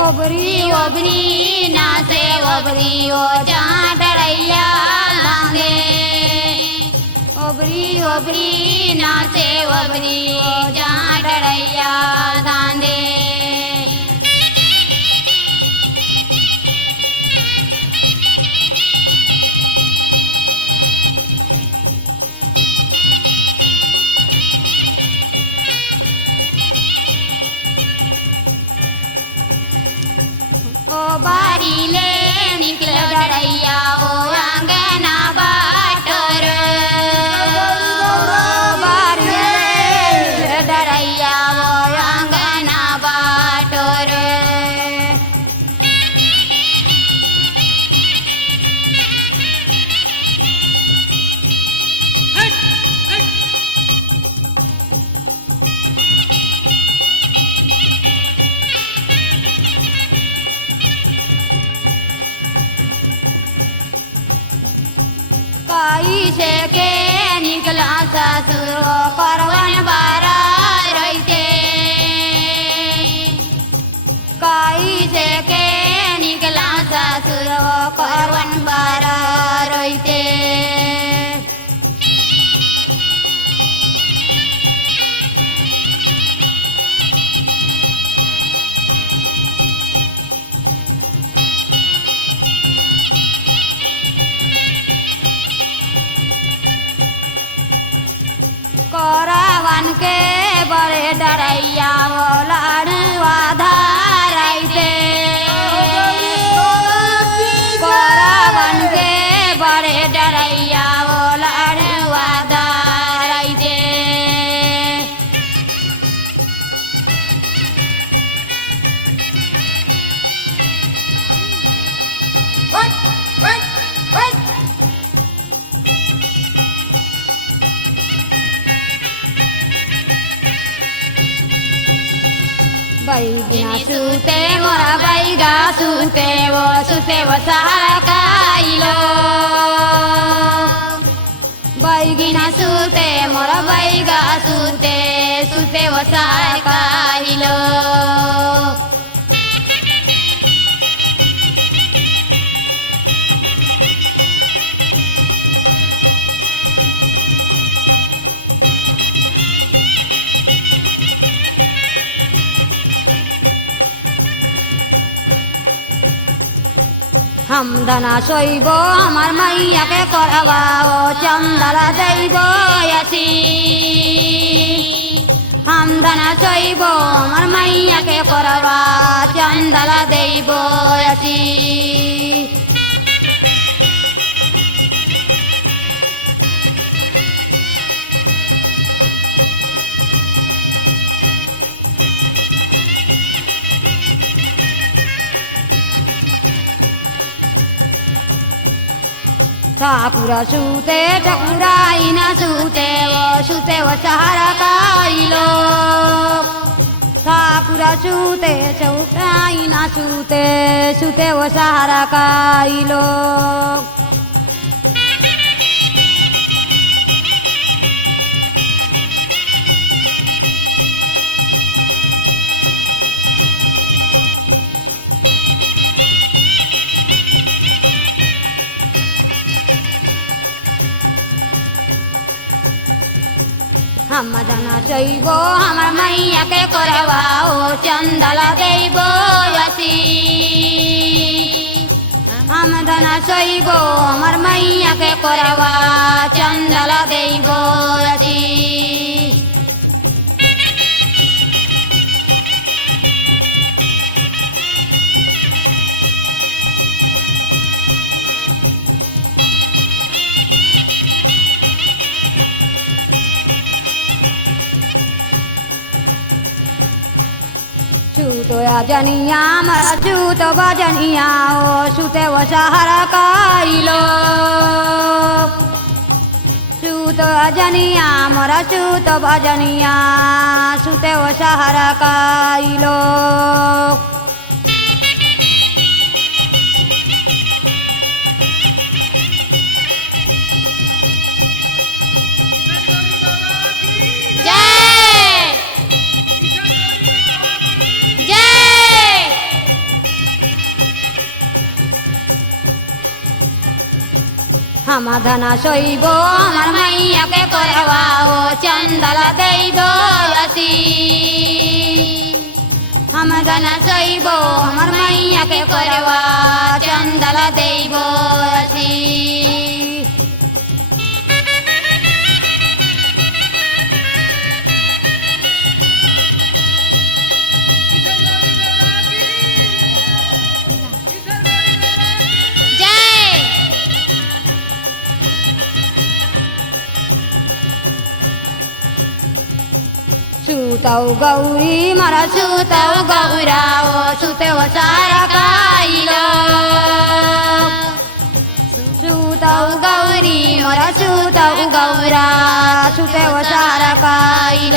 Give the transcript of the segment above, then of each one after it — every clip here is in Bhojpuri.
ओबरी ओबरी नाचे ओबरी ओ जहाँ डरैया धांधे ओबरी ओबरी नाचे ओबरी ओ जहाँ डरैया धांधे ओ बारी ले निकल डरैया ओ आंगना बाटर बारी ले निकल डरैया ओ आंगना बाटर काई से के निकला ससुर करवन बारा रहते काई से के निकला ससुर करवन बारा रहते करावन के बड़े डरैया वो लाडवा धारैते करावन के बड़े डरैया वो लाडवा धारैते बैगिना सुते मोरा बैगा सुते वो सहारा काइलो बैगिना सुते मोरा बैगा सुते वो सहारा काइलो हम धना सोइबो हमार मैया के करवाओ चंदला दैबो यसी हम धना सोइबो हमार मैया के करवा चंदला दैबो यसी ठाकुरा सुते ठकुराई ना सुते वो सहारा काइलो ठाकुरा सुते ठकुराई ना सुते वो सहारा काइलो हम धना सोइबो हमार मैया के करवाओ चंदला दैबो यसी हम धना सोइबो हमार मैया के करवा चंदला दैबो यसी चूतो जनिया मरा चूतो बजनिया ओ सुते वो सहारा काइलो चूतो जनिया मरा चूतो बजनिया सुते वो सहारा काइलो সমাধান শৈব আমার মাইয়াকে করবা ও চন্দলা দেব আসি সমাধান শৈব আমার মাইয়াকে করবা চন্দলা দেব আসি সুতাও গৌরী মারা সুতাও গৌরা ও সুতেও সারা কাইল সুতাও গৌরী মারা সুতাও গৌরা সুতেও সারা কাইল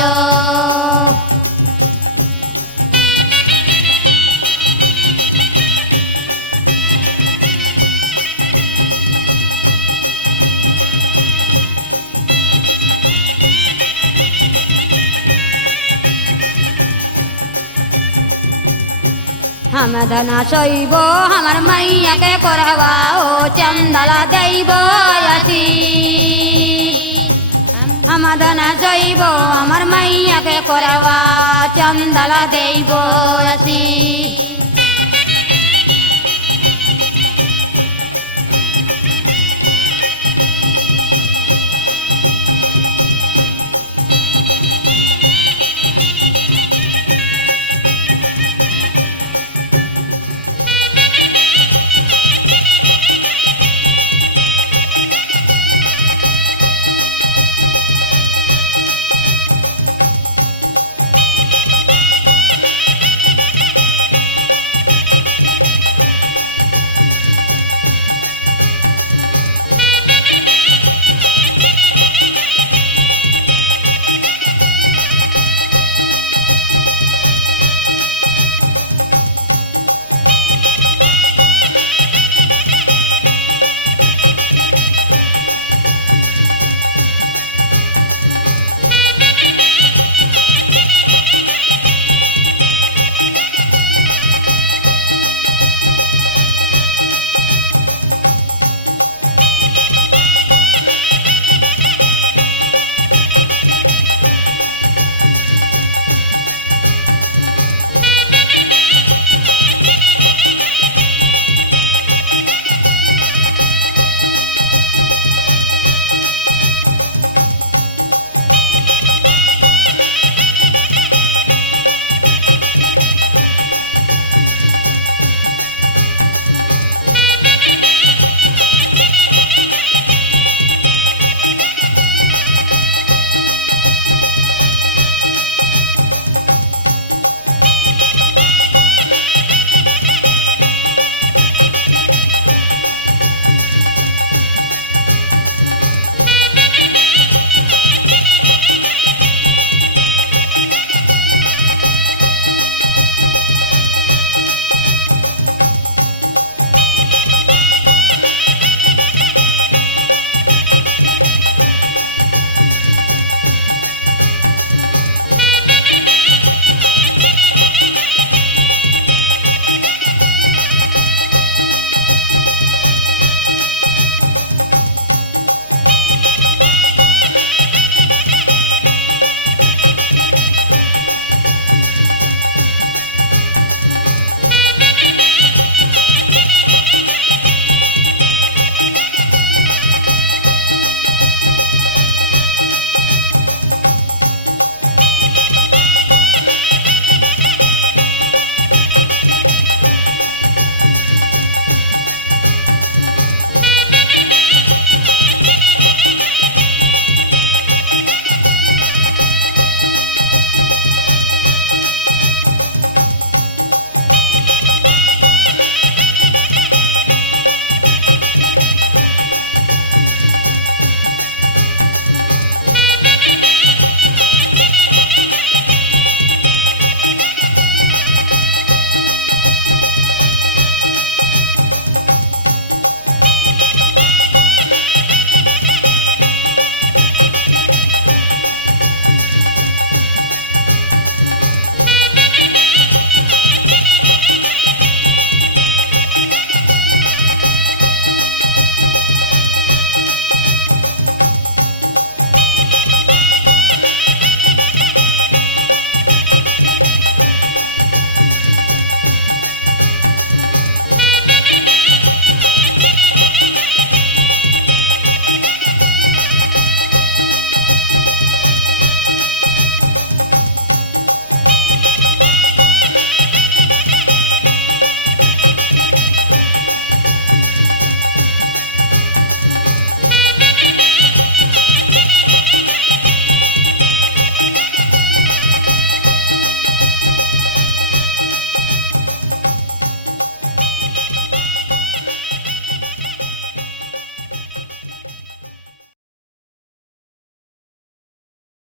সমাধান শৈব আমার মাইয়াকে করবা ও চন্দলা দেব আসি সমাধান শৈব আমার মাইয়াকে করবা চন্দলা দেব